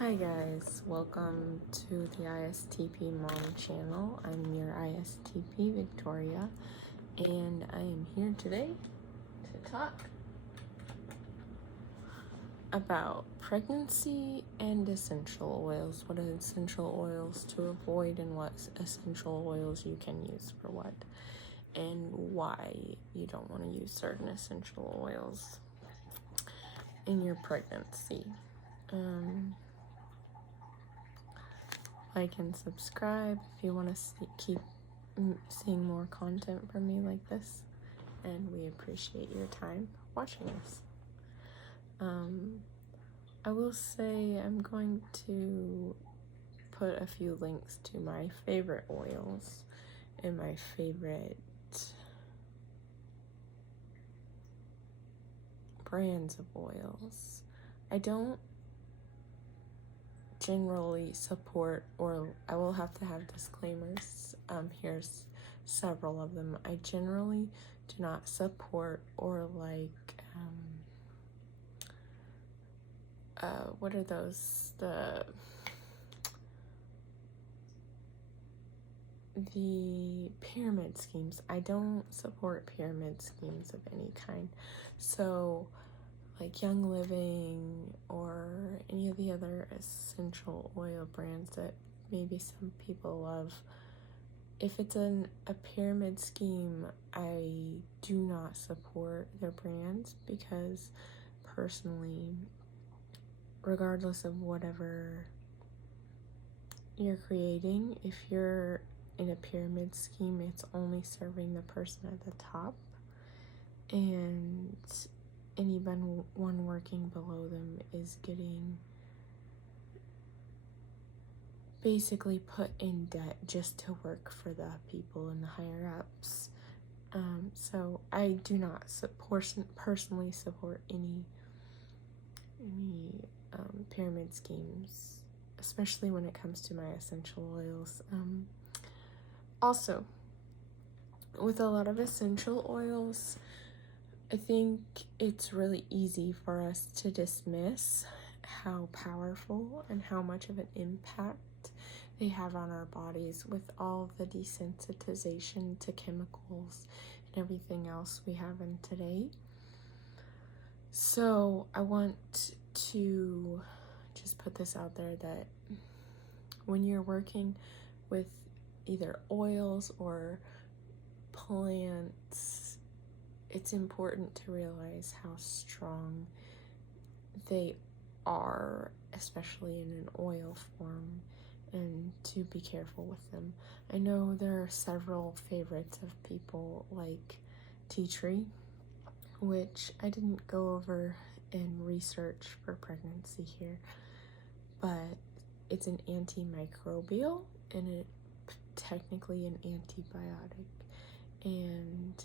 Hi guys, welcome to the ISTP Mom channel. I'm your ISTP Victoria, and I am here today to talk about pregnancy and essential oils, what essential oils to avoid and what essential oils you can use for what, and why you don't want to use certain essential oils in your pregnancy. Like and subscribe if you want to keep seeing more content from me like this, and we appreciate your time watching us. I will say I'm going to put a few links to my favorite oils and my favorite brands of oils. I don't generally support, or I will have to have disclaimers. Here's several of them. I generally do not support or like what are those, the pyramid schemes. I don't support pyramid schemes of any kind. So like Young Living or any of the other essential oil brands that maybe some people love, if it's a pyramid scheme, I do not support their brands, because personally, regardless of whatever you're creating, if you're in a pyramid scheme, it's only serving the person at the top, and anyone working below them is getting basically put in debt just to work for the people in the higher ups. So I do not personally support any pyramid schemes, especially when it comes to my essential oils. Also, with a lot of essential oils, I think it's really easy for us to dismiss how powerful and how much of an impact they have on our bodies with all the desensitization to chemicals and everything else we have in today. So I want to just put this out there that when you're working with either oils or plants, it's important to realize how strong they are, especially in an oil form, and to be careful with them. I know there are several favorites of people, like tea tree, which I didn't go over in research for pregnancy here, but it's an antimicrobial and it technically an antibiotic. And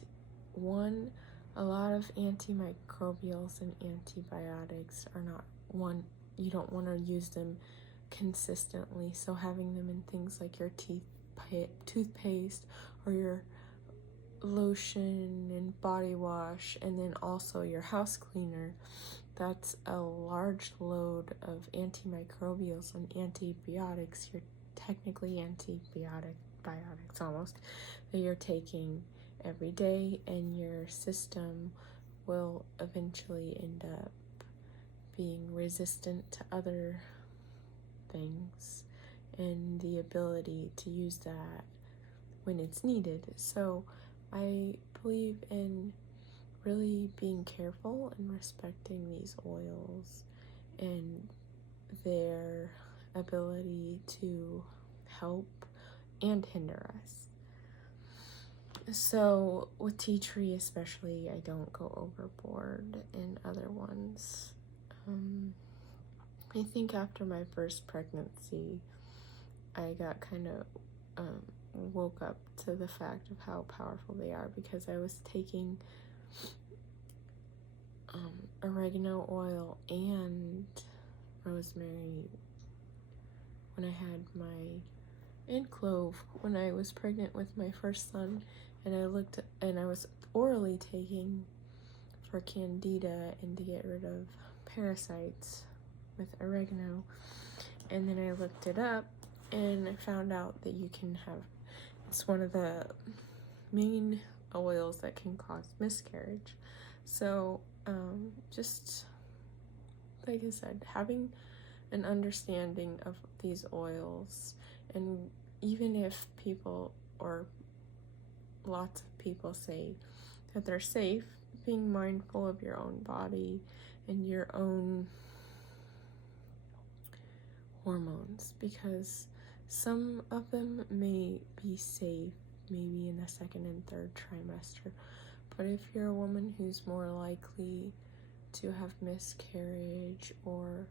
a lot of antimicrobials and antibiotics are not you don't want to use them consistently, so having them in things like your toothpaste or your lotion and body wash, and then also your house cleaner, that's a large load of antimicrobials and antibiotics. You're technically antibiotics almost, that you're taking every day, and your system will eventually end up being resistant to other things and the ability to use that when it's needed. So I believe in really being careful and respecting these oils and their ability to help and hinder us. So with tea tree especially, I don't go overboard in other ones. I think after my first pregnancy, I got kind of woke up to the fact of how powerful they are, because I was taking oregano oil and rosemary when I had and clove when I was pregnant with my first son, and I was orally taking for candida and to get rid of parasites with oregano. And then I looked it up and I found out that you can have, it's one of the main oils that can cause miscarriage. So just like I said, having an understanding of these oils, and even if people or lots of people say that they're safe, being mindful of your own body and your own hormones, because some of them may be safe maybe in the second and third trimester, but if you're a woman who's more likely to have miscarriage or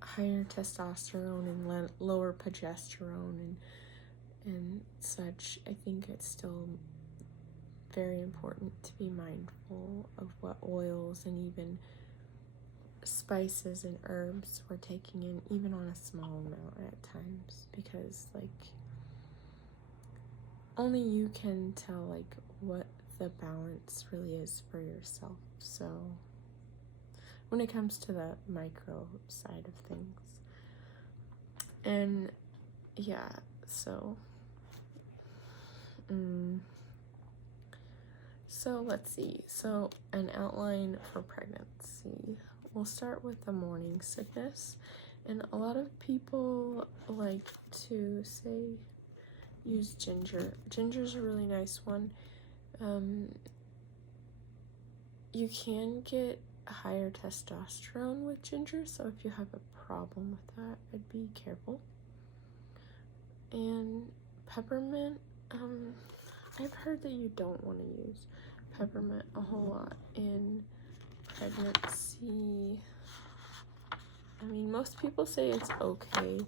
higher testosterone and lower progesterone and such, I think it's still very important to be mindful of what oils and even spices and herbs we're taking in, even on a small amount at times, because like only you can tell like what the balance really is for yourself. So when it comes to the micro side of things, and yeah, so so let's see. So an outline for pregnancy. We'll start with the morning sickness, and a lot of people like to say use ginger. Ginger's a really nice one. You can get higher testosterone with ginger, so if you have a problem with that, I'd be careful. And peppermint, I've heard that you don't want to use peppermint a whole lot in pregnancy. I mean, most people say it's okay,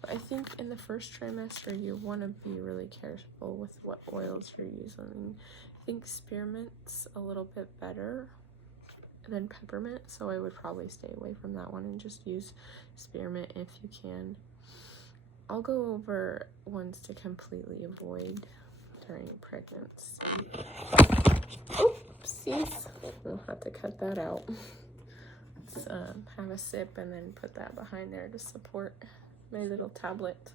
but I think in the first trimester you want to be really careful with what oils you're using. I think spearmint's a little bit better than peppermint, so I would probably stay away from that one and just use spearmint if you can. I'll go over ones to completely avoid during pregnancy. Oopsies, we'll have to cut that out. Let's have a sip and then put that behind there to support my little tablet.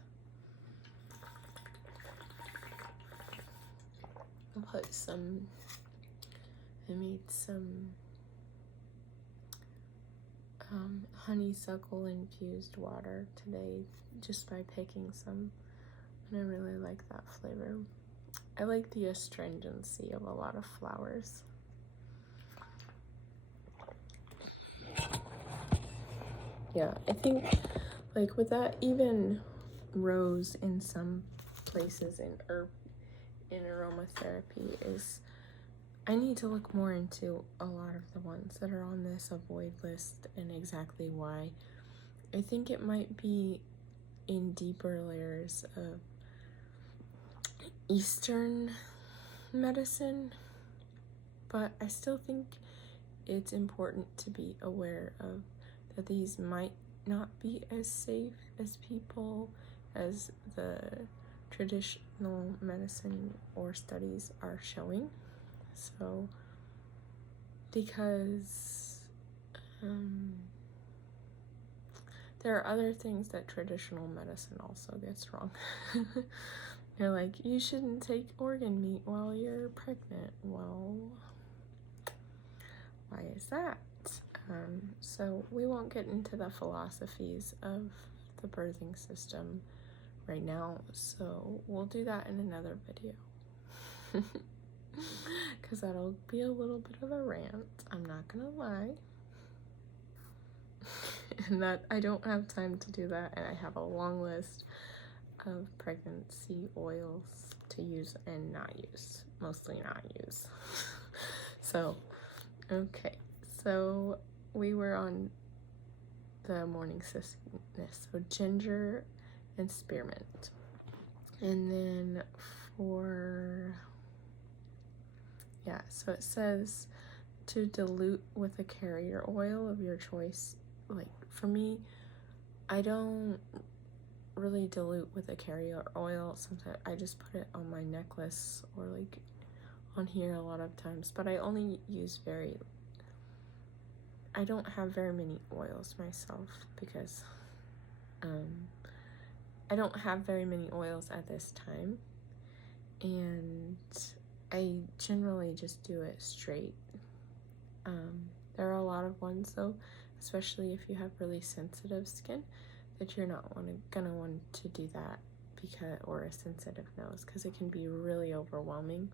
I'll put some, I made some honeysuckle infused water today just by picking some, and I really like that flavor. I like the astringency of a lot of flowers. Yeah, I think like with that, even rose in some places in aromatherapy is, I need to look more into a lot of the ones that are on this avoid list and exactly why. I think it might be in deeper layers of Eastern medicine, but I still think it's important to be aware of that these might not be as safe as the traditional medicine or studies are showing. So, because there are other things that traditional medicine also gets wrong. They're like, you shouldn't take organ meat while you're pregnant. Well, why is that? So we won't get into the philosophies of the birthing system right now, so we'll do that in another video. Because that'll be a little bit of a rant, I'm not gonna lie. And that I don't have time to do that, and I have a long list of pregnancy oils to use and not use, mostly not use. So, okay, so we were on the morning sickness, so ginger and spearmint. And then so it says to dilute with a carrier oil of your choice. Like for me, I don't really dilute with a carrier oil. Sometimes I just put it on my necklace or like on here a lot of times, but I only use very I don't have very many oils myself because I don't have very many oils at this time, and I generally just do it straight. There are a lot of ones though, especially if you have really sensitive skin, that you're not gonna want to do that or a sensitive nose, because it can be really overwhelming.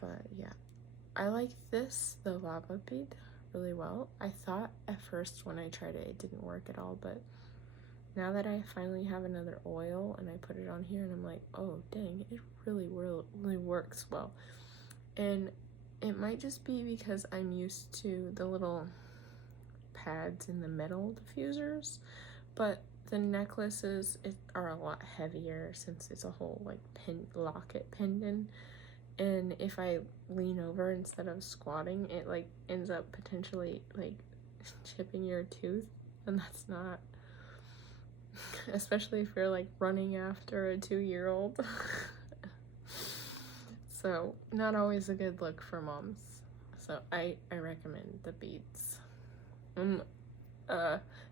But yeah, I like the lava bead really well. I thought at first when I tried it didn't work at all, but now that I finally have another oil and I put it on here and I'm like, oh dang, it really works well. And it might just be because I'm used to the little pads in the metal diffusers, but the necklaces are a lot heavier since it's a whole like locket pendant. And if I lean over instead of squatting, it like ends up potentially like chipping your tooth, and that's not, especially if you're like running after a 2-year-old. So not always a good look for moms. So I recommend the beads.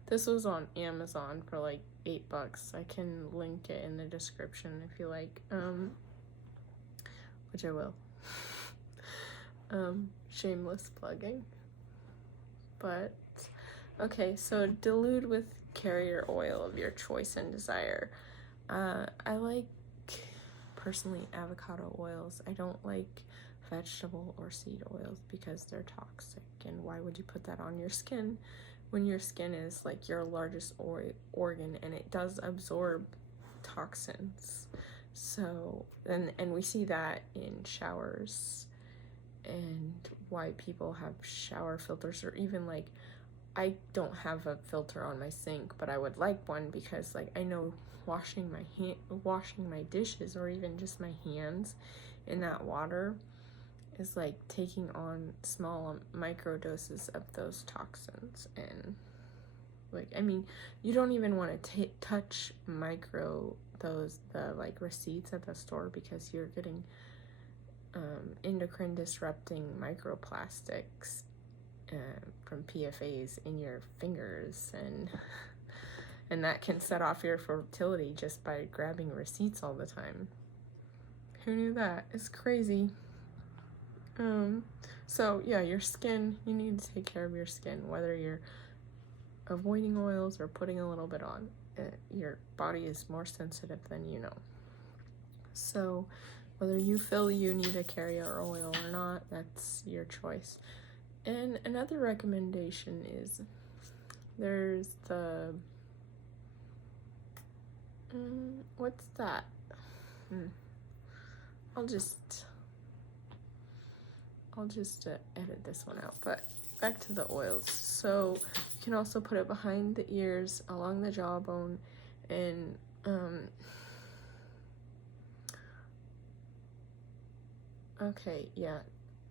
This was on Amazon for like $8. I can link it in the description if you like, which I will. Shameless plugging. But okay, so dilute with carrier oil of your choice and desire. I like personally avocado oils. I don't like vegetable or seed oils because they're toxic, and why would you put that on your skin when your skin is like your largest organ and it does absorb toxins? So and we see that in showers, and why people have shower filters, or even like I don't have a filter on my sink, but I would like one because like I know washing my dishes or even just my hands in that water is like taking on small micro doses of those toxins. And like, I mean, you don't even want to touch the like receipts at the store, because you're getting endocrine disrupting microplastics from PFAs in your fingers, and that can set off your fertility just by grabbing receipts all the time. Who knew that? It's crazy. So yeah, your skin, you need to take care of your skin, whether you're avoiding oils or putting a little bit on. Your body is more sensitive than you know. So whether you feel you need a carrier oil or not, that's your choice. And another recommendation is there's the what's that? I'll just edit this one out. But back to the oils. So you can also put it behind the ears, along the jawbone, and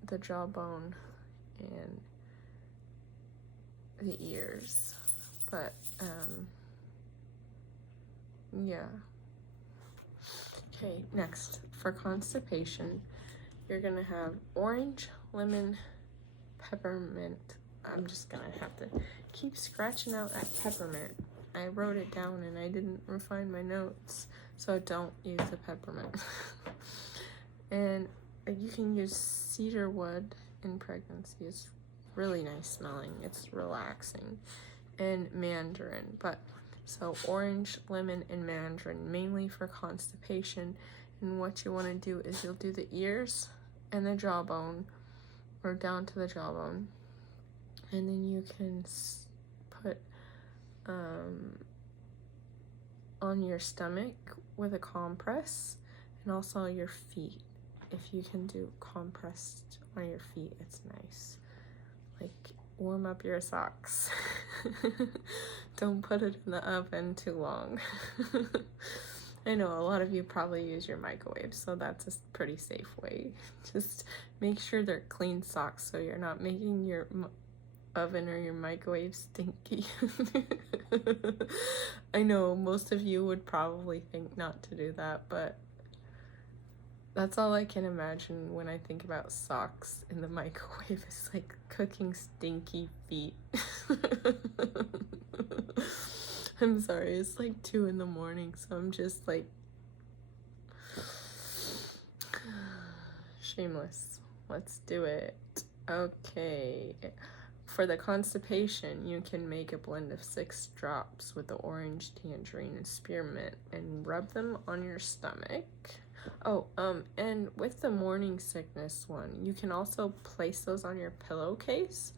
the jawbone and the ears. But yeah. Okay, next, for constipation, you're gonna have orange, lemon, peppermint. I'm just gonna have to keep scratching out that peppermint. I wrote it down and I didn't refine my notes, so don't use the peppermint. And you can use cedar wood in pregnancy. It's really nice smelling. It's relaxing. And mandarin. So orange, lemon, and mandarin, mainly for constipation. And what you want to do is you'll do the ears and the jawbone, or down to the jawbone. And then you can put on your stomach with a compress, and also your feet. If you can do compressed on your feet, it's nice. Like, warm up your socks. Don't put it in the oven too long. I know a lot of you probably use your microwave, so that's a pretty safe way. Just make sure they're clean socks so you're not making your oven or your microwave stinky. I know most of you would probably think not to do that, but That's all I can imagine when I think about socks in the microwave. It's like cooking stinky feet. I'm sorry, it's like 2 in the morning, so I'm just like shameless. Let's do it. Okay. For the constipation, you can make a blend of 6 drops with the orange, tangerine, and spearmint and rub them on your stomach. Oh, and with the morning sickness one, you can also place those on your pillowcase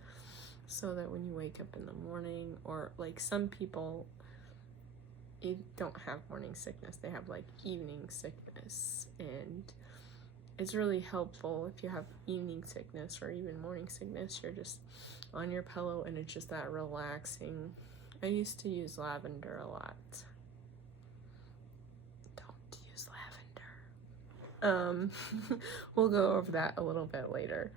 so that when you wake up in the morning, or like some people don't have morning sickness, they have like evening sickness, and it's really helpful if you have evening sickness or even morning sickness. You're just on your pillow and it's just that relaxing. I used to use lavender a lot. Don't use lavender. We'll go over that a little bit later.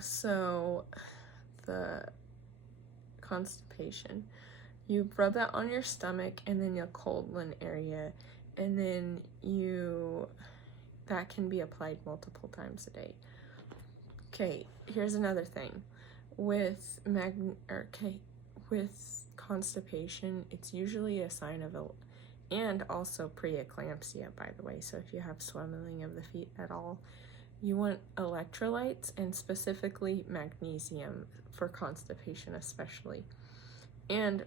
So the constipation, you rub that on your stomach and then your colon area, and then that can be applied multiple times a day. Okay, here's another thing. With constipation, it's usually a sign of and also preeclampsia, by the way. So if you have swelling of the feet at all, you want electrolytes, and specifically magnesium for constipation especially. And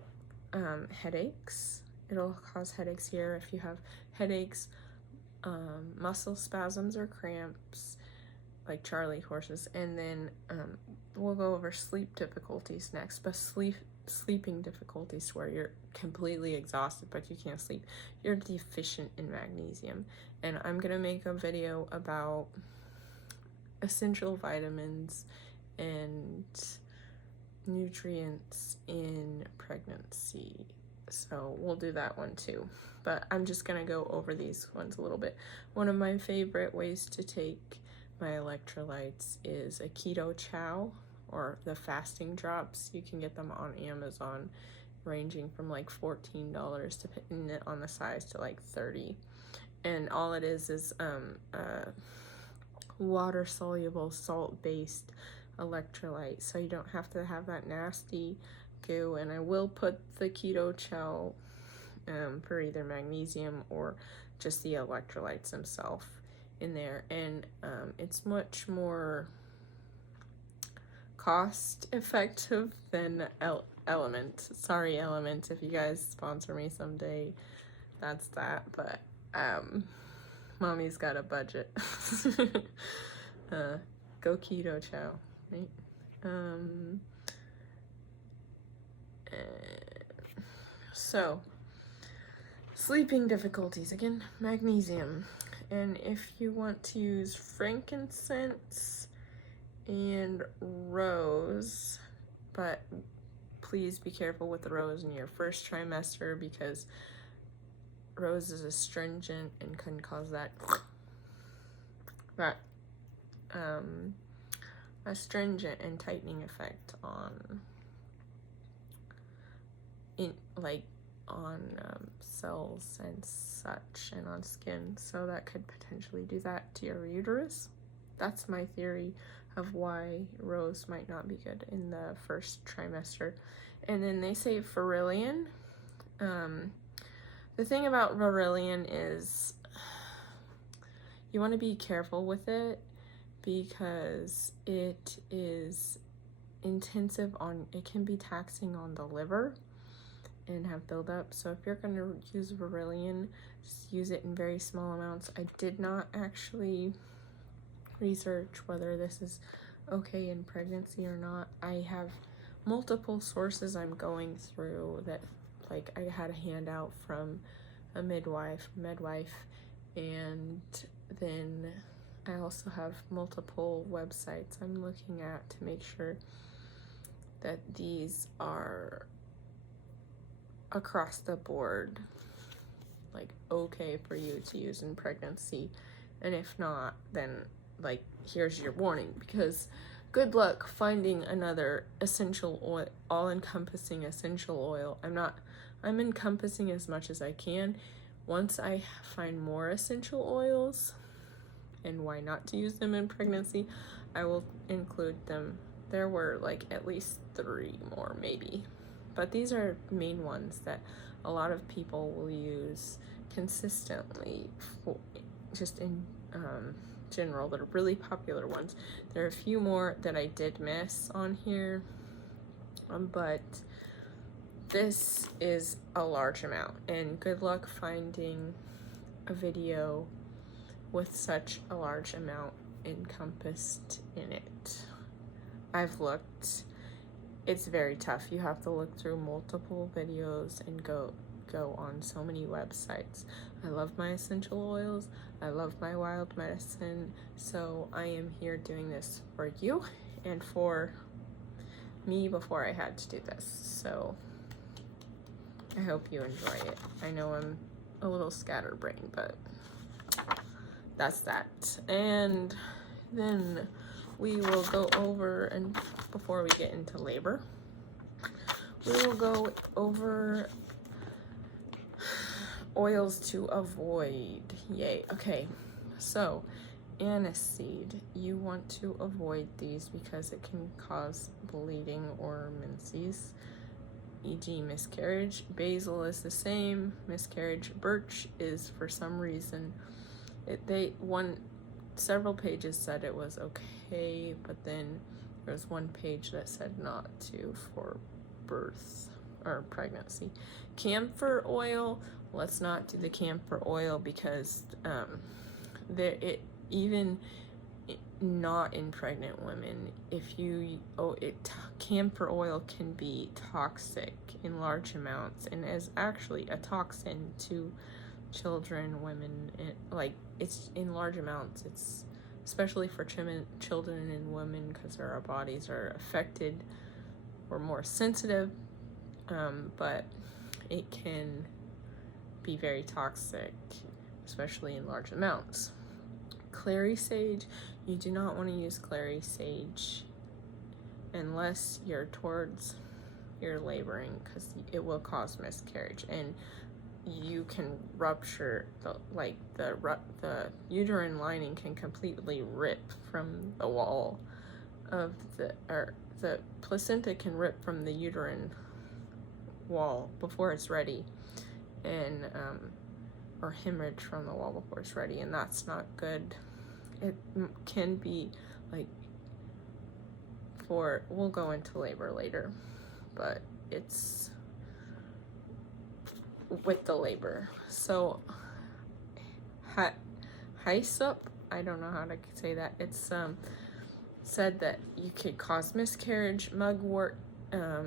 headaches. It'll cause headaches here if you have headaches, muscle spasms or cramps, like Charlie horses. And then we'll go over sleep difficulties next, but sleeping difficulties where you're completely exhausted but you can't sleep, you're deficient in magnesium. And I'm gonna make a video about essential vitamins and nutrients in pregnancy, so we'll do that one too, but I'm just gonna go over these ones a little bit. One of my favorite ways to take my electrolytes is a keto chow, or the fasting drops. You can get them on Amazon, ranging from like $14 depending on the size to like $30, and all it is water soluble, salt based electrolyte, so you don't have to have that nasty goo. And I will put the keto chow for either magnesium or just the electrolytes themselves in there, and it's much more cost effective than Element. Sorry, Element, if you guys sponsor me someday, that's that, but mommy's got a budget. Go keto chow, right? So sleeping difficulties, again, magnesium. And if you want to use frankincense and rose, but please be careful with the rose in your first trimester, because rose is astringent and can cause that astringent and tightening effect on cells and such, and on skin, so that could potentially do that to your uterus. That's my theory of why rose might not be good in the first trimester. And then they say Varillion. The thing about Varillion is you want to be careful with it, because it is intensive it can be taxing on the liver and have buildup. So if you're going to use Varillion, just use it in very small amounts. I did not actually research whether this is okay in pregnancy or not. I have multiple sources I'm going through that, like, I had a handout from a midwife, and then I also have multiple websites I'm looking at to make sure that these are across the board, like, okay for you to use in pregnancy. And if not, then, like, here's your warning, because good luck finding another essential oil, all-encompassing essential oil. I'm encompassing as much as I can. Once I find more essential oils and why not to use them in pregnancy, I will include them. There were like at least 3 more maybe, but these are main ones that a lot of people will use consistently for, just in general. That are really popular ones. There are a few more that I did miss on here, but this is a large amount, and good luck finding a video with such a large amount encompassed in it. I've looked. It's very tough. You have to look through multiple videos and go on so many websites. I love my essential oils. I love my wild medicine. So I am here doing this for you and for me before I had to do this. So I hope you enjoy it. I know I'm a little scatterbrained, but that's that. And then we will go over, and before we get into labor, we will go over oils to avoid. Yay. Okay, so aniseed, you want to avoid these because it can cause bleeding or menses, e.g. miscarriage. Basil is the same, miscarriage. Birch is, for some reason, several pages said it was okay, but then there was one page that said not to for birth or pregnancy. Camphor oil, let's not do the camphor oil because even not in pregnant women, camphor oil can be toxic in large amounts and is actually a toxin to children, women, like it's in large amounts. It's especially for children and women because our bodies are affected or more sensitive, but it can be very toxic, especially in large amounts. Clary sage, you do not want to use clary sage unless you're towards your laboring because it will cause miscarriage, and you can rupture the uterine lining can completely rip from the wall of the placenta can rip from the uterine wall before it's ready, and or hemorrhage from the wall before it's ready, and that's not good. It can be like we'll go into labor later, but it's with the labor. So hyssop, I don't know how to say that. It's said that you could cause miscarriage. Mugwort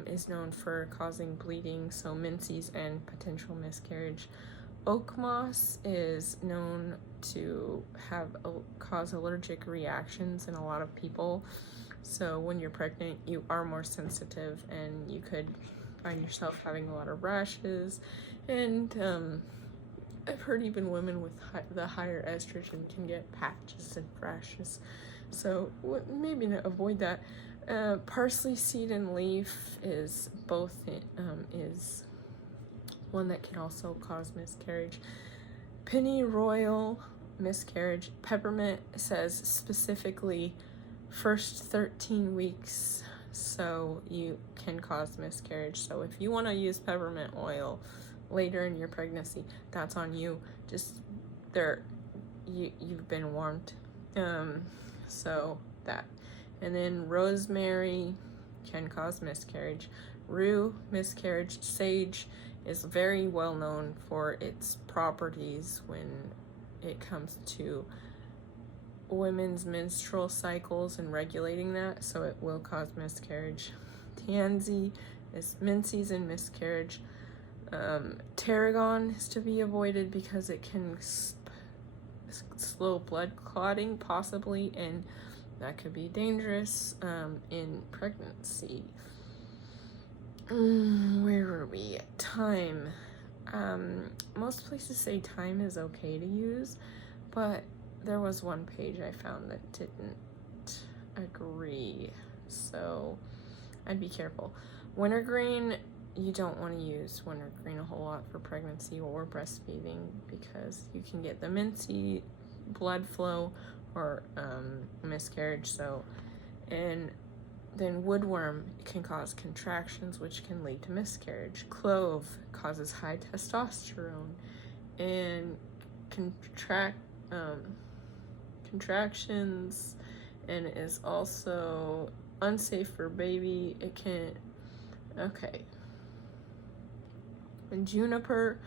is known for causing bleeding, so menses and potential miscarriage. Oak moss is known to cause allergic reactions in a lot of people. So when you're pregnant, you are more sensitive, and you could find yourself having a lot of rashes. And I've heard even women with the higher estrogen can get patches and rashes. So maybe avoid that. Parsley seed and leaf is is one that can also cause miscarriage. Pennyroyal, miscarriage. Peppermint says specifically first 13 weeks, so you can cause miscarriage. So if you want to use peppermint oil later in your pregnancy, that's on you. Just you've been warned. So that. And then rosemary can cause miscarriage. Rue, miscarriage. Sage is very well known for its properties when it comes to women's menstrual cycles and regulating that, so it will cause miscarriage. Tansy is menses and miscarriage. Tarragon is to be avoided because it can slow blood clotting possibly, and that could be dangerous in pregnancy. Where were we? Thyme. Most places say thyme is okay to use, but there was one page I found that didn't agree, so I'd be careful. Wintergreen, you don't want to use wintergreen a whole lot for pregnancy or breastfeeding because you can get the mincy blood flow or miscarriage. So, and then woodworm can cause contractions, which can lead to miscarriage. Clove causes high testosterone and contractions, and is also unsafe for baby. It can, okay. And juniper,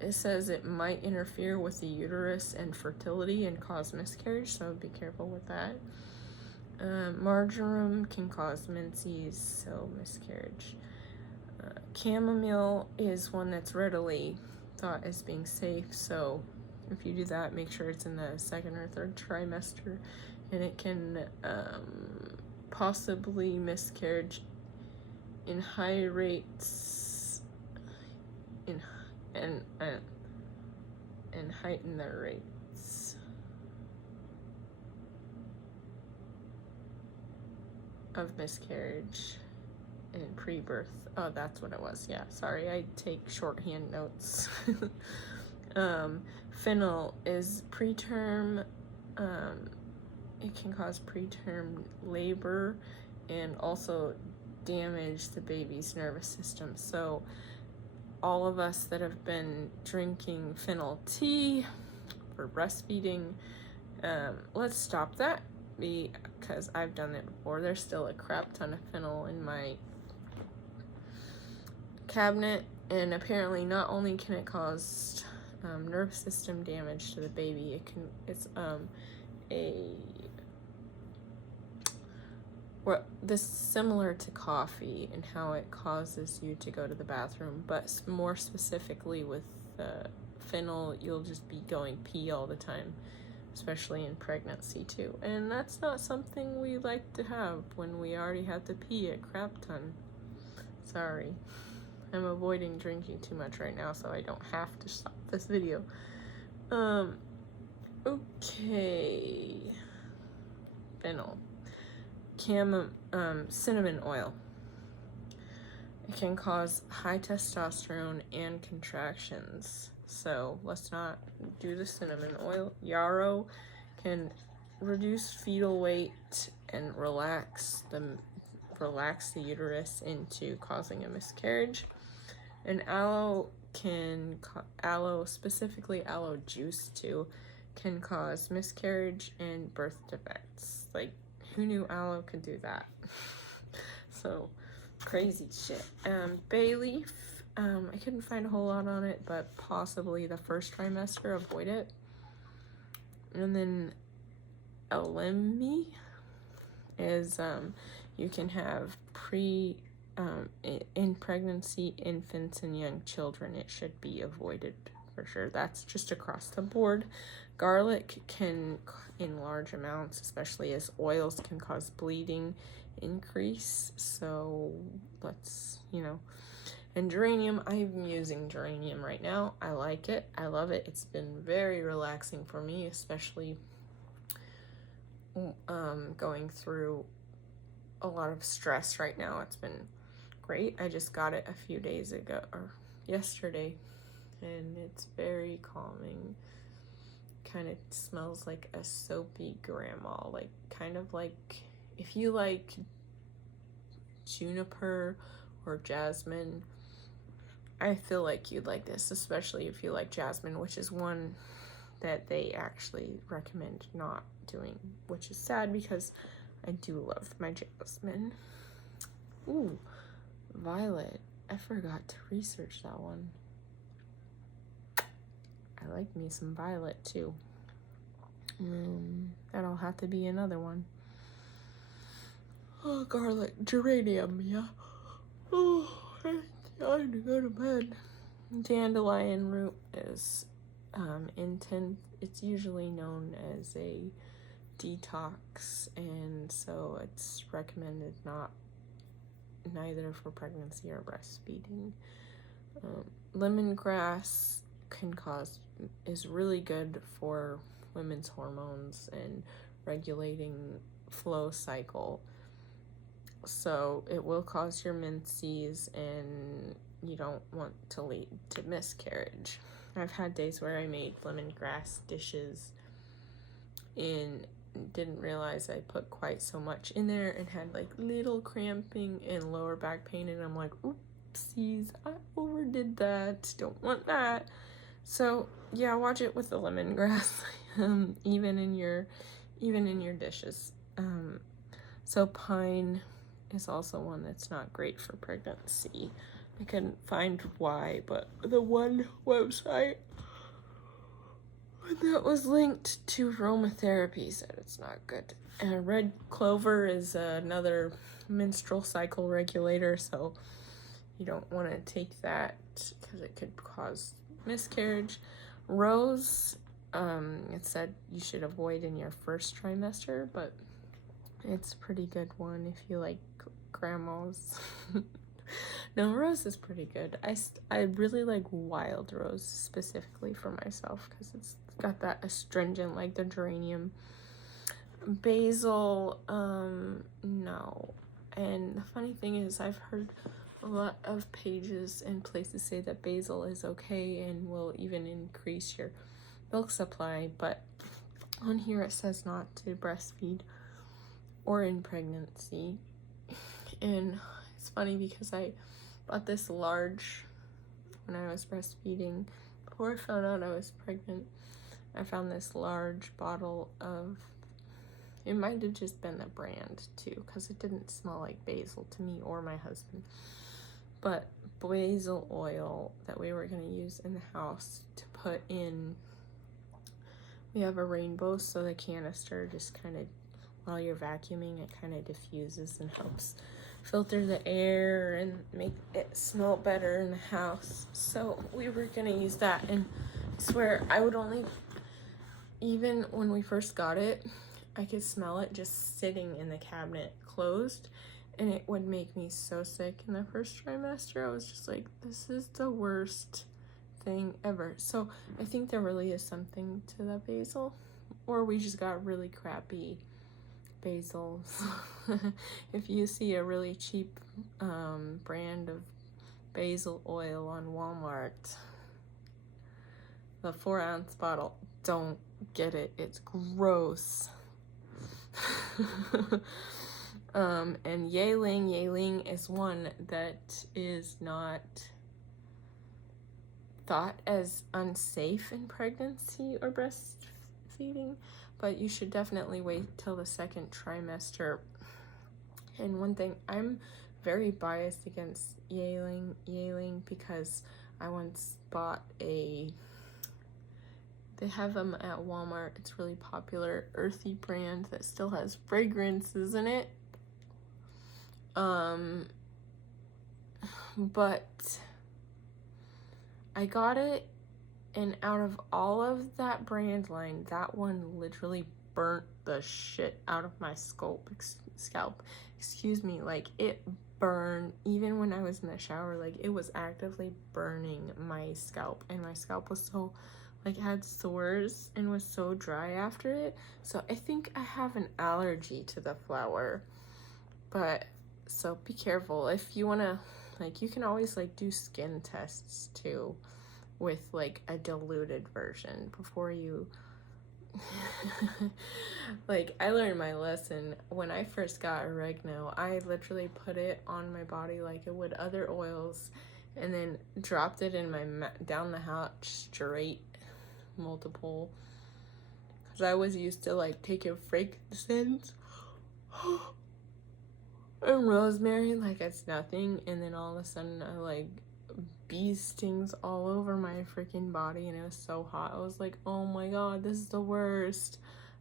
it says it might interfere with the uterus and fertility and cause miscarriage, so be careful with that. Marjoram can cause menses, so miscarriage. Chamomile is one that's readily thought as being safe, so if you do that, make sure it's in the 2nd or 3rd trimester, and it can possibly miscarriage in high rates and heighten their rates of miscarriage and pre-birth. Oh, that's what it was. Yeah, sorry, I take shorthand notes. Fennel is preterm. It can cause preterm labor and also damage the baby's nervous system. So all of us that have been drinking fennel tea for breastfeeding, let's stop that, because I've done it before. There's still a crap ton of fennel in my cabinet, and apparently not only can it cause nervous system damage to the baby, this is similar to coffee and how it causes you to go to the bathroom, but more specifically with fennel, you'll just be going pee all the time, especially in pregnancy too. And that's not something we like to have when we already have to pee a crap ton. Sorry. I'm avoiding drinking too much right now, so I don't have to stop this video. Okay. Fennel. Cinnamon oil. It can cause high testosterone and contractions, so let's not do the cinnamon oil. Yarrow can reduce fetal weight and relax the uterus into causing a miscarriage. And aloe, specifically aloe juice too, can cause miscarriage and birth defects. Like, who knew aloe could do that? So, crazy shit. Bay leaf, I couldn't find a whole lot on it, but possibly the 1st trimester, avoid it. And then elemi is, you can have in pregnancy, infants, and young children. It should be avoided for sure. That's just across the board. Garlic can, in large amounts, especially as oils, can cause bleeding increase. So let's, and geranium, I'm using geranium right now. I like it. I love it. It's been very relaxing for me, especially going through a lot of stress right now. It's been great. I just got it a few days ago, or yesterday, and it's very calming. Kind of smells like a soapy grandma, like kind of like if you like juniper or jasmine, I feel like you'd like this, especially if you like jasmine, which is one that they actually recommend not doing, which is sad because I do love my jasmine. Ooh, violet. I forgot to research that one. I like me some violet too. That'll have to be another one. Oh, garlic, geranium, yeah. Oh, time to go to bed. Dandelion root is it's usually known as a detox, and so it's recommended neither for pregnancy or breastfeeding. Lemongrass is really good for women's hormones and regulating flow cycle. so it will cause your menses, and you don't want to lead to miscarriage. I've had days where I made lemongrass dishes and didn't realize I put quite so much in there and had like little cramping and lower back pain, and I'm like, oopsies, I overdid that, don't want that. So yeah, watch it with the lemongrass, even in your dishes. So pine is also one that's not great for pregnancy. I couldn't find why, but the one website that was linked to aromatherapy said it's not good. And red clover is another menstrual cycle regulator, so you don't want to take that because it could cause miscarriage. Rose, it said you should avoid in your first trimester, but it's a pretty good one if you like grandmas. No, rose is pretty good. I really like wild rose specifically for myself because it's got that astringent like the geranium. Basil, no. And the funny thing is, I've heard a lot of pages and places say that basil is okay and will even increase your milk supply, but on here it says not to breastfeed or in pregnancy. And it's funny because I bought this large when I was breastfeeding. Before I found out I was pregnant, I found this large bottle of, it might have just been the brand too, because it didn't smell like basil to me or my husband, but basil oil that we were going to use in the house to put in. We have a rainbow, so the canister just kind of, while you're vacuuming, it kind of diffuses and helps filter the air and make it smell better in the house. So we were going to use that, and I swear I would only, even when we first got it, I could smell it just sitting in the cabinet closed, and it would make me so sick in the first trimester. I was just like, this is the worst thing ever. So I think there really is something to the basil, or we just got really crappy basil. If you see a really cheap brand of basil oil on Walmart, the 4-ounce bottle, don't get it. It's gross. And Yaling is one that is not thought as unsafe in pregnancy or breastfeeding, but you should definitely wait till the second trimester. And one thing, I'm very biased against Yaling because I once bought they have them at Walmart. It's really popular, earthy brand that still has fragrances in it. But I got it, and out of all of that brand line, that one literally burnt the shit out of my scalp. Like, it burned even when I was in the shower. Like, it was actively burning my scalp, and my scalp was so, like, had sores and was so dry after it. So I think I have an allergy to the flower. But so be careful if you want to, like, you can always like do skin tests too with like a diluted version before you like, I learned my lesson when I first got oregano. I literally put it on my body like it would other oils, and then dropped it in my down the hatch straight, multiple, because I was used to like taking frankincense and rosemary like it's nothing, and then all of a sudden I like bee stings all over my freaking body, and it was so hot. I was like, oh my god, this is the worst.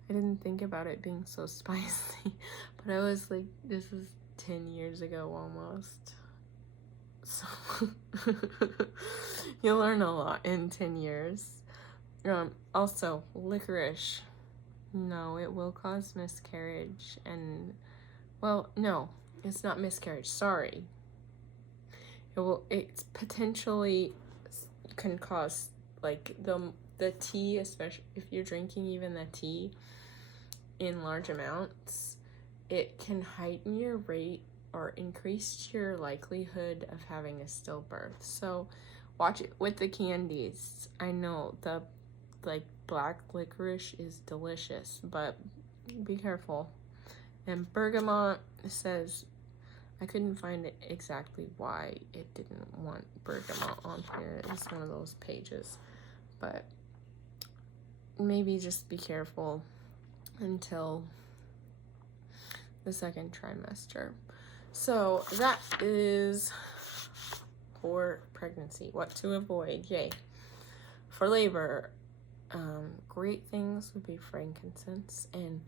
I didn't think about it being so spicy, but I was like, this is 10 years ago almost. So you'll learn a lot in 10 years. Also, licorice. No, it will cause miscarriage, and, well, no, it's not miscarriage, sorry. It's potentially can cause, like, the tea, especially if you're drinking even the tea in large amounts, it can heighten your rate or increase your likelihood of having a stillbirth. So watch it with the candies. I know the like black licorice is delicious, but be careful. And bergamot says, I couldn't find it exactly why it didn't want bergamot on here. It was one of those pages, but maybe just be careful until the second trimester. So that is for pregnancy, what to avoid. Yay. For labor, great things would be frankincense. And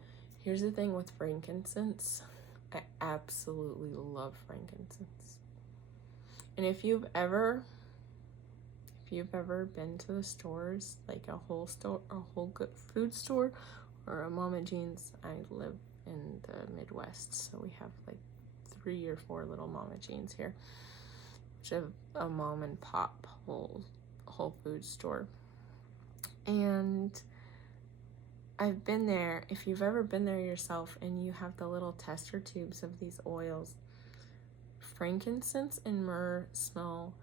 here's the thing with frankincense, I absolutely love frankincense. And if you've ever been to the stores, like a whole store, a whole good food store, or a Mama Jean's, I live in the Midwest, so we have like 3 or 4 little Mama Jean's here, which is a mom and pop whole food store. And I've been there. If you've ever been there yourself and you have the little tester tubes of these oils, frankincense and myrrh smell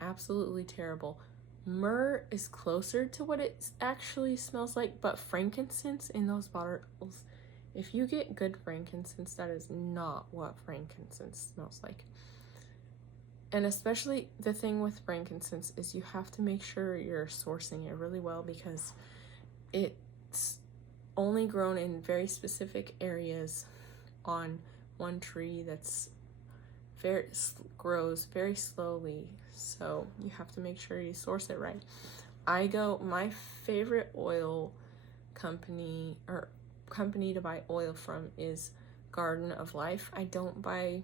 absolutely terrible. Myrrh is closer to what it actually smells like, but frankincense in those bottles, if you get good frankincense, that is not what frankincense smells like. And especially the thing with frankincense is you have to make sure you're sourcing it really well, because it's only grown in very specific areas on one tree that's grows very slowly. So you have to make sure you source it right. My favorite oil company to buy oil from is Garden of Life. I don't like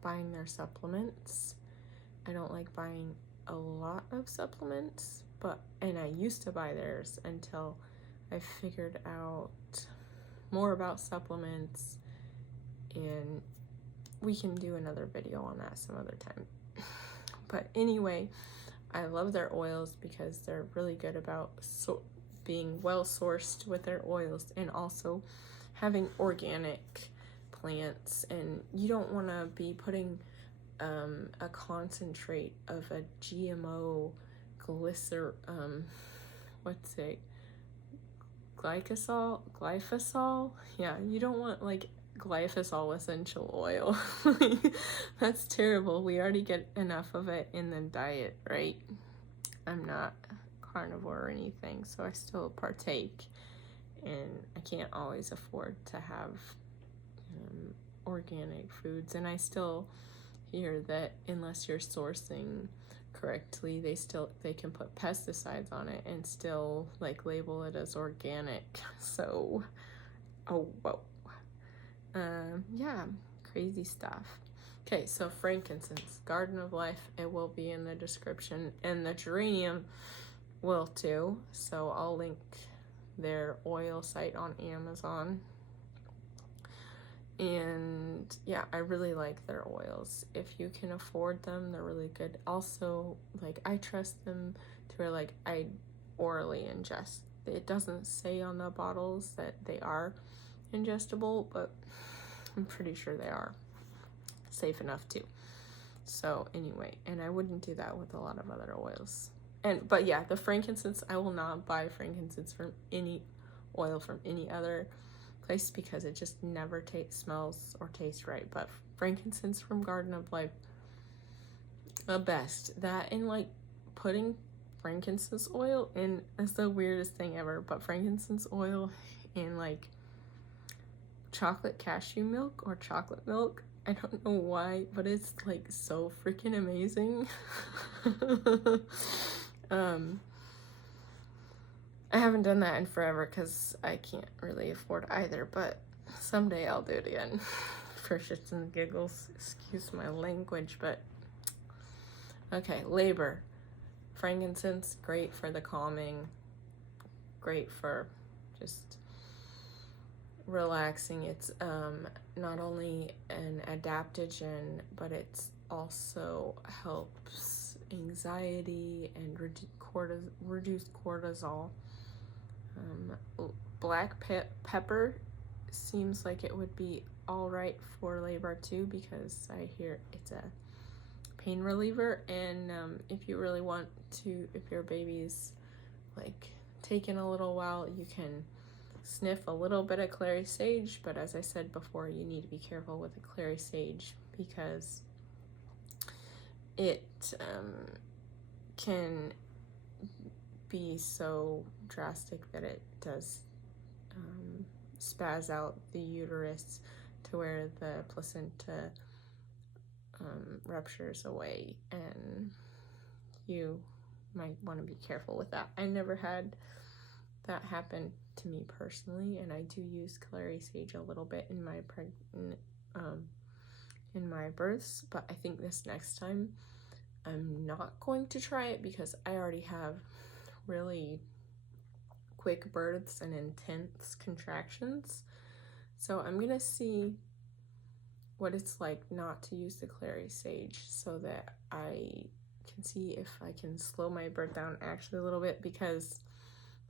buying their supplements. I don't like buying a lot of supplements, and I used to buy theirs until I figured out more about supplements, and we can do another video on that some other time. But anyway, I love their oils because they're really good about being well sourced with their oils, and also having organic plants. And you don't want to be putting a concentrate of a GMO glyphosol. Yeah, you don't want like glyphosol essential oil. That's terrible. We already get enough of it in the diet, right? I'm not carnivore or anything, so I still partake, and I can't always afford to have organic foods. And I still hear that unless you're sourcing correctly, they can put pesticides on it and still like label it as organic. So whoa. Yeah, crazy stuff. Okay, so frankincense, Garden of Life, it will be in the description, and the geranium will too. So I'll link their oil site on Amazon. And yeah, I really like their oils. If you can afford them, they're really good. Also, like, I trust them to where like I orally ingest. It doesn't say on the bottles that they are ingestible, but I'm pretty sure they are safe enough too. So anyway, and I wouldn't do that with a lot of other oils. But yeah, the frankincense, I will not buy frankincense from any oil from any other place because it just never smells or tastes right. But frankincense from Garden of Life, the best. That and like putting frankincense oil in is the weirdest thing ever, but frankincense oil in like chocolate cashew milk or chocolate milk, I don't know why, but it's like so freaking amazing. I haven't done that in forever because I can't really afford either, but someday I'll do it again for shits and giggles. Excuse my language, but okay. Labor, frankincense, great for the calming, great for just relaxing. It's not only an adaptogen, but it's also helps anxiety and reduce cortisol. Black pepper seems like it would be all right for labor too, because I hear it's a pain reliever. And if you really want to, if your baby's like taking a little while, you can sniff a little bit of clary sage. But as I said before, you need to be careful with the clary sage because it can be so drastic that it does spaz out the uterus to where the placenta ruptures away, and you might want to be careful with that. I never had that happen to me personally, and I do use clary sage a little bit in my in my births, but I think this next time I'm not going to try it because I already have really quick births and intense contractions. So I'm gonna see what it's like not to use the clary sage so that I can see if I can slow my birth down actually a little bit, because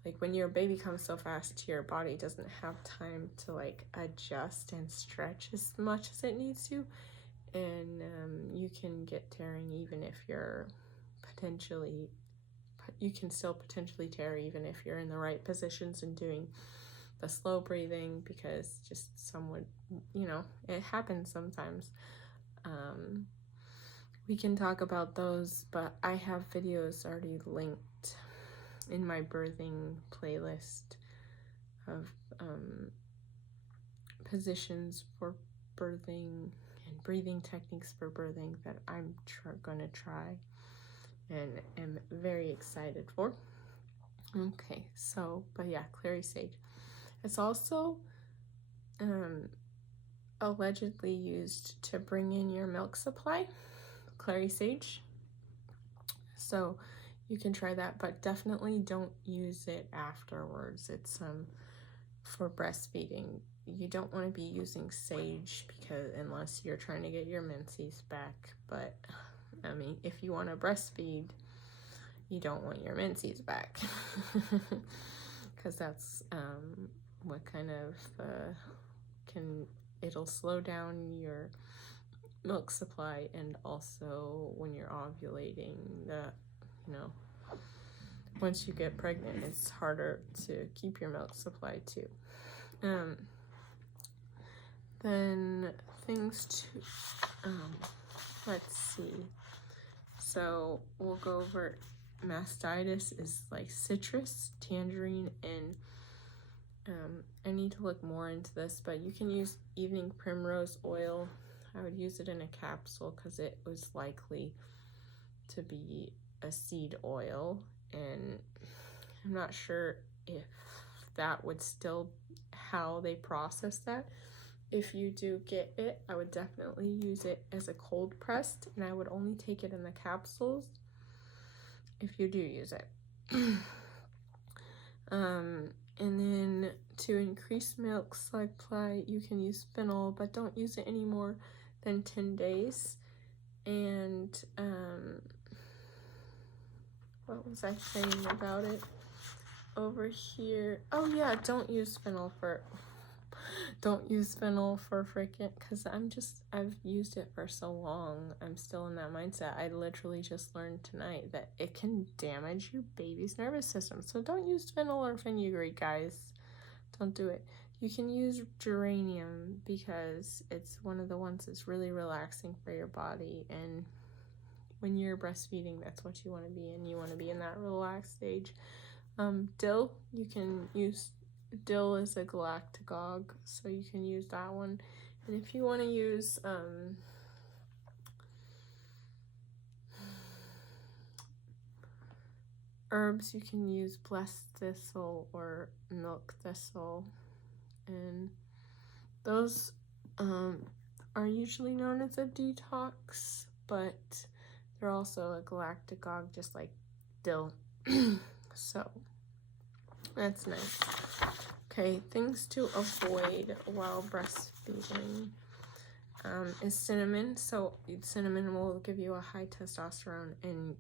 like when your baby comes so fast, your body doesn't have time to like adjust and stretch as much as it needs to, and you can get tearing even if you can still potentially tear even if you're in the right positions and doing the slow breathing, because just someone, it happens sometimes. We can talk about those, but I have videos already linked in my birthing playlist of positions for birthing and breathing techniques for birthing that I'm gonna try and am very excited for. Okay, so, but yeah, clary sage. It's also allegedly used to bring in your milk supply, clary sage. So you can try that, but definitely don't use it afterwards. It's for breastfeeding. You don't want to be using sage because unless you're trying to get your menses back. But I mean, if you want to breastfeed, you don't want your menses back because that's what kind of it'll slow down your milk supply, and also when you're ovulating, once you get pregnant, it's harder to keep your milk supply too. Then things to let's see. So we'll go over mastitis is like citrus, tangerine, and I need to look more into this, but you can use evening primrose oil. I would use it in a capsule because it was likely to be a seed oil, and I'm not sure if that would still how they process that. If you do get it, I would definitely use it as a cold pressed, and I would only take it in the capsules if you do use it. And then to increase milk supply, you can use fennel, but don't use it any more than 10 days. And what was I saying about it over here? Oh yeah, don't use fennel for freaking, because I've used it for so long. I'm still in that mindset. I literally just learned tonight that it can damage your baby's nervous system. So don't use fennel or fenugreek, guys. Don't do it. You can use geranium because it's one of the ones that's really relaxing for your body, and when you're breastfeeding, that's what you want to be in. You want to be in that relaxed stage. Dill, you can use dill is a galactagogue, so you can use that one. And if you want to use herbs, you can use blessed thistle or milk thistle, and those are usually known as a detox, but they're also a galactagogue, just like dill. So that's nice. Okay, things to avoid while breastfeeding is cinnamon. So cinnamon will give you a high testosterone, and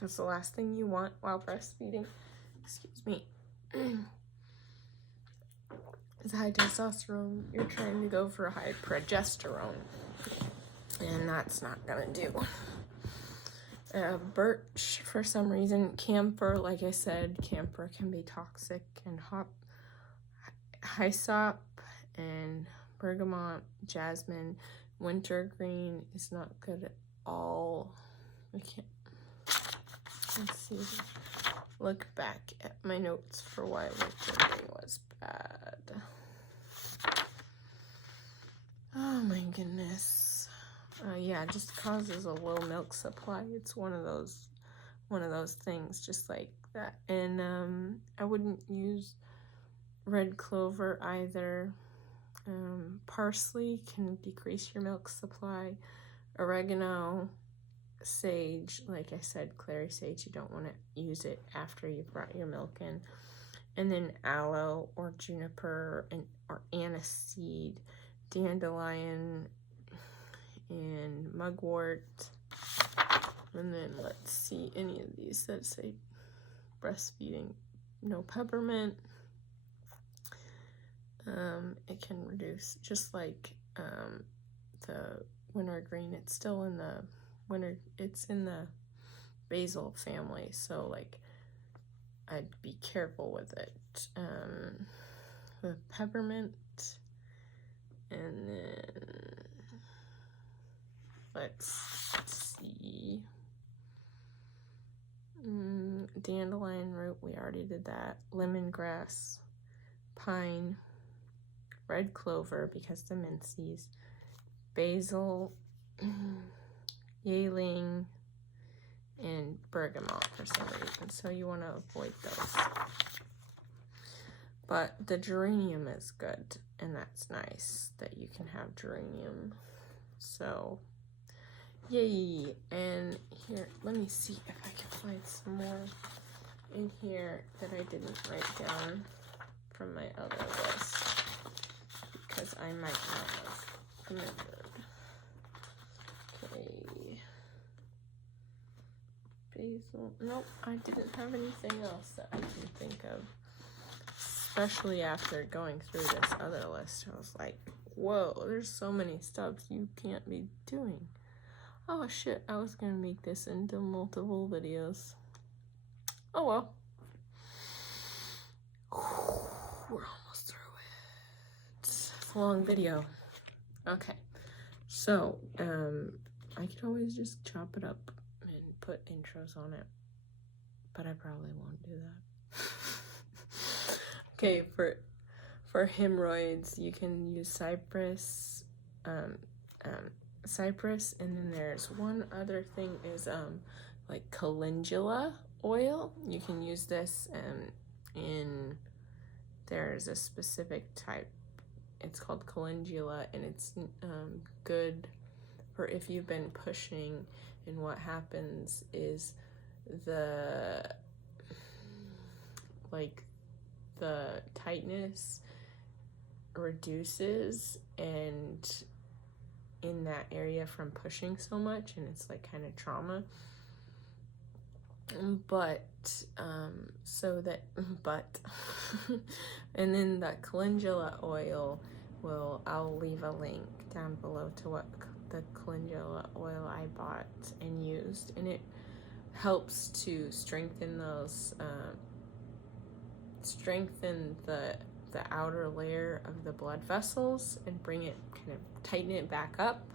that's the last thing you want while breastfeeding. Excuse me. Because high testosterone, you're trying to go for high progesterone, and that's not gonna do. Birch, for some reason, camphor, like I said, camphor can be toxic, and hyssop and bergamot, jasmine, wintergreen is not good at all. Let's see. Look back at my notes for why wintergreen was bad. Oh my goodness. Yeah, it just causes a low milk supply. It's one of those things, just like that. And I wouldn't use red clover either. Parsley can decrease your milk supply. Oregano, sage, like I said, clary sage, you don't want to use it after you've brought your milk in. And then aloe or juniper or aniseed, dandelion, and mugwort. And then let's see, any of these that say breastfeeding, no, peppermint. It can reduce, just like the wintergreen, it's still in the it's in the basil family, so like I'd be careful with it. The peppermint, and then let's see, dandelion root, we already did that. Lemongrass, pine, red clover because the minces, basil, ylang, and bergamot for some reason, so you want to avoid those. But the geranium is good, and that's nice that you can have geranium. So yay. And here, let me see if I can find some more in here that I didn't write down from my other list, because I might not have remembered. Okay. Basil. Nope, I didn't have anything else that I can think of. Especially after going through this other list, I was like, whoa, there's so many steps you can't be doing. Oh shit, I was gonna make this into multiple videos. Oh well. We're almost through it. It's a long video. Okay, so I could always just chop it up and put intros on it, but I probably won't do that. Okay, for hemorrhoids, you can use cypress, cypress, and then there's one other thing is like calendula oil. You can use this in, there's a specific type, it's called calendula, and it's good for if you've been pushing, and what happens is the tightness reduces and in that area from pushing so much, and it's like kind of trauma. But and then the calendula oil I'll leave a link down below to what the calendula oil I bought and used, and it helps to strengthen those strengthen the outer layer of the blood vessels and bring it, kind of tighten it back up,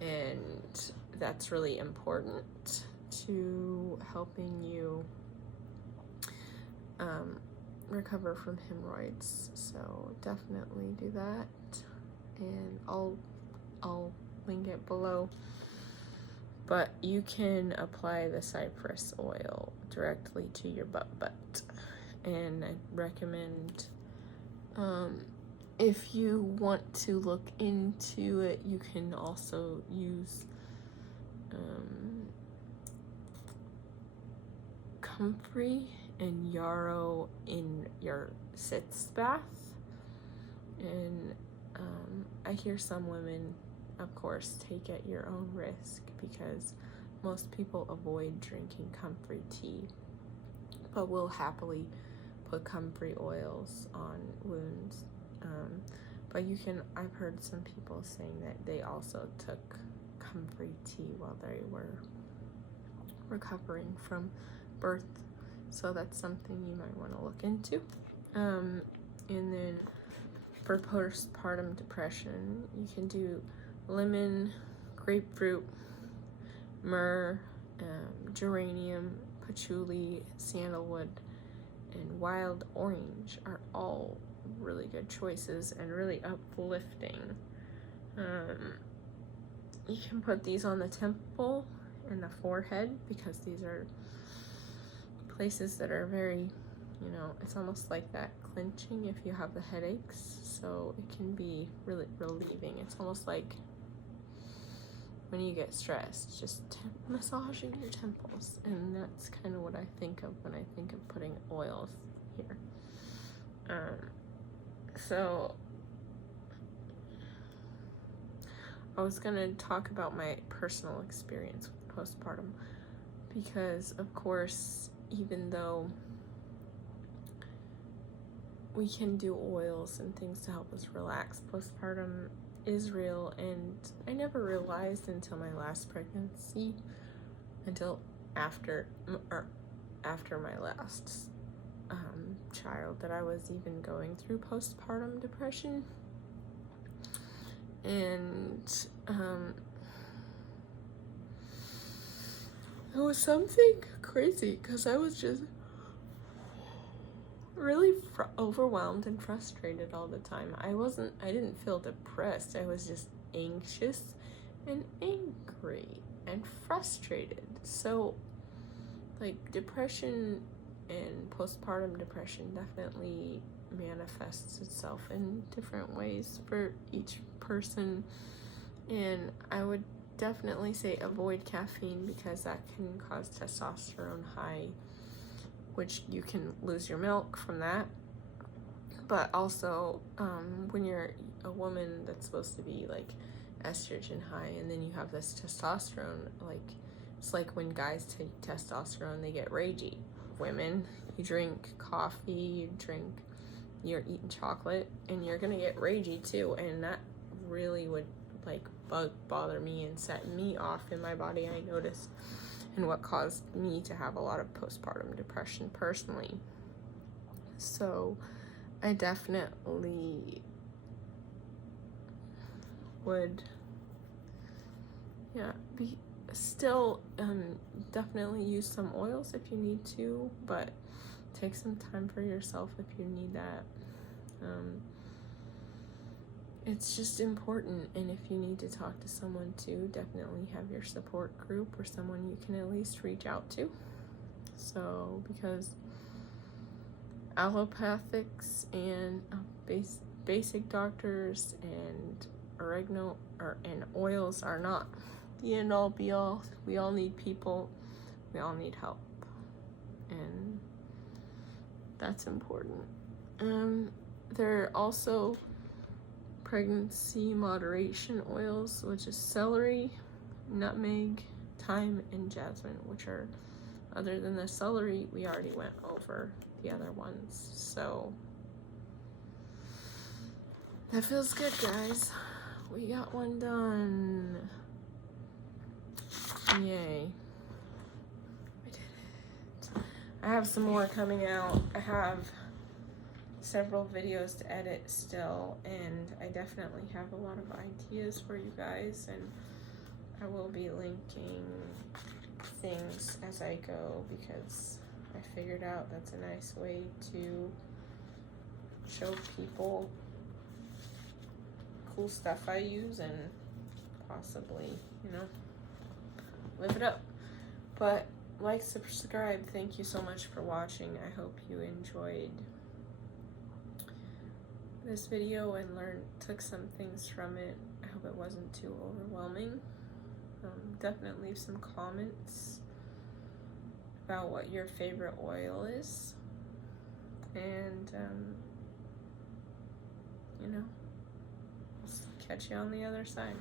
and that's really important to helping you recover from hemorrhoids. So definitely do that, and I'll link it below. But you can apply the cypress oil directly to your butt, and I recommend, if you want to look into it, you can also use comfrey and yarrow in your sitz bath. And I hear some women, of course, take at your own risk, because most people avoid drinking comfrey tea, but will happily put comfrey oils on wounds. But I've heard some people saying that they also took comfrey tea while they were recovering from birth. So that's something you might want to look into. And then for postpartum depression, you can do lemon, grapefruit, myrrh, geranium, patchouli, sandalwood, and wild orange are all really good choices and really uplifting. You can put these on the temple and the forehead because these are places that are very, it's almost like that clenching if you have the headaches, so it can be really relieving. It's almost like when you get stressed, just massaging your temples, and that's kind of what I think of when I think of putting oils here. So I was gonna talk about my personal experience with postpartum because, of course, even though we can do oils and things to help us relax, postpartum is real, and I never realized until my last pregnancy, until after my last child, that I was even going through postpartum depression. And it was something crazy because I was just really overwhelmed and frustrated all the time. I didn't feel depressed. I was just anxious and angry and frustrated. So, like, depression and postpartum depression definitely manifests itself in different ways for each person. And I would definitely say avoid caffeine because that can cause testosterone high, which you can lose your milk from that. But also, when you're a woman that's supposed to be like estrogen high, and then you have this testosterone, like, it's like when guys take testosterone, they get ragey. Women, you drink coffee, you're eating chocolate, and you're gonna get ragey too. And that really would like bother me and set me off in my body, I noticed, and what caused me to have a lot of postpartum depression personally. So I definitely would definitely use some oils if you need to, but take some time for yourself if you need that. It's just important, and if you need to talk to someone too, definitely have your support group or someone you can at least reach out to. So, because allopathics and basic doctors and oregano and oils are not the end all be all. We all need people. We all need help, and that's important. There are also pregnancy moderation oils, which is celery, nutmeg, thyme, and jasmine, which are, other than the celery, we already went over the other ones. So that feels good, guys. We got one done. Yay. We did it. I have some more coming out. I have several videos to edit still, and I definitely have a lot of ideas for you guys, and I will be linking things as I go because I figured out that's a nice way to show people cool stuff I use and possibly, live it up. But like, subscribe. Thank you so much for watching. I hope you enjoyed this video and took some things from it. I hope it wasn't too overwhelming. Definitely leave some comments about what your favorite oil is, and catch you on the other side.